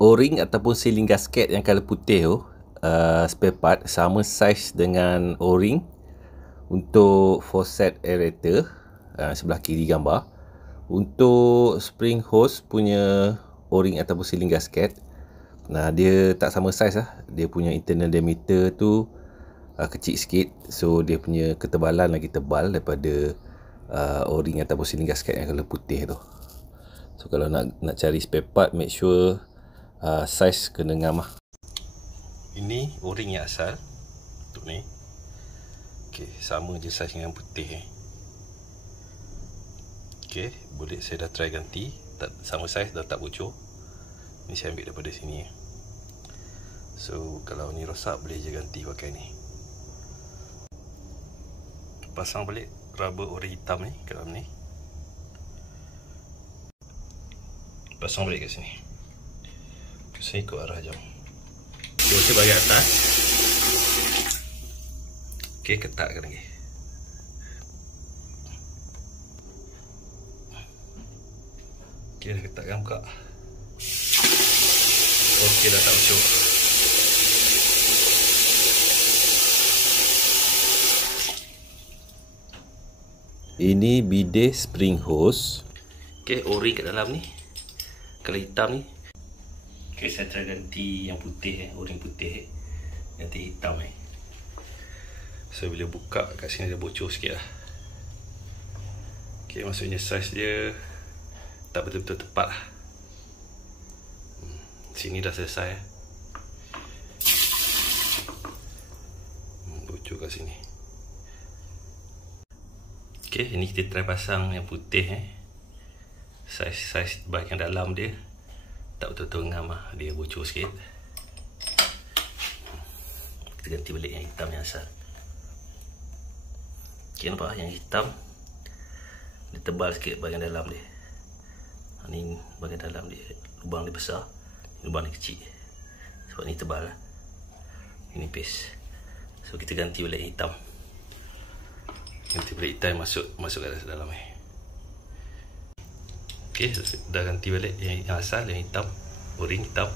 O-ring ataupun sealing gasket yang color putih tu, spare part sama saiz dengan O-ring untuk faucet aerator, sebelah kiri gambar. Untuk spring hose punya O-ring ataupun sealing gasket, dia tak sama saiz lah. Dia punya internal diameter tu kecil sikit, so dia punya ketebalan lagi tebal daripada O-ring ataupun sealing gasket yang color putih tu. So kalau nak cari spare part, make sure saiz kena ngam lah. Ini O-ring yang asal untuk ni. Okey, sama je saiz dengan putih Okey, boleh saya dah try ganti, tak sama saiz, dah tak bocor. Ni saya ambil daripada sini So kalau ni rosak, boleh je ganti pakai ni. Pasang balik rubber O-ring hitam ni ke dalam ni. Pasang balik kat sini. Saya ikut arah jam. Okey, bahagian atas. Okey, ketatkan lagi. Okey, dah ketatkan, buka. Okey, dah tak bocor. Ini bidet spring hose. Okey, O-ring kat dalam ni, kalau hitam ni. Okey, saya try ganti yang putih O-ring putih ganti hitam So bila buka kat sini dia bocor sikit lah. Okey, maksudnya saiz dia tak betul-betul tepat lah. Sini dah selesai bocor kat sini. Okey, ini kita try pasang yang putih Saiz bahagian dalam dia tak betul-betul ngam lah, dia bocor sikit. Kita ganti balik yang hitam yang asal. Okey, nampak yang hitam dia tebal sikit bahagian dalam dia. Ni bahagian dalam dia, lubang dia besar, lubang dia kecil. Sebab ni tebal lah, ini nipis. So kita ganti balik yang hitam. Ganti balik hitam, masuk kat dalam Okey, dah ganti balik yang asal, yang hitam, O-ring hitam.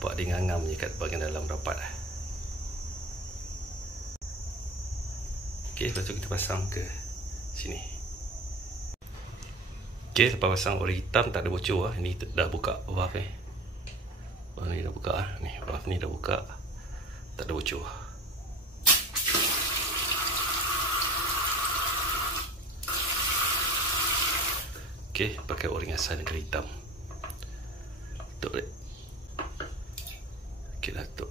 Nampak dia ngangam je kat bahagian dalam rapat. Okey, lepas tu kita pasang ke sini. Okey, lepas pasang O-ring hitam, tak ada bocor lah. Ini dah buka valve Valve ni dah buka ni, valve ni dah buka, tak ada bocor. Okey, pakai O-ring asal dengan hitam. Tutup balik. Okey, dah tutup.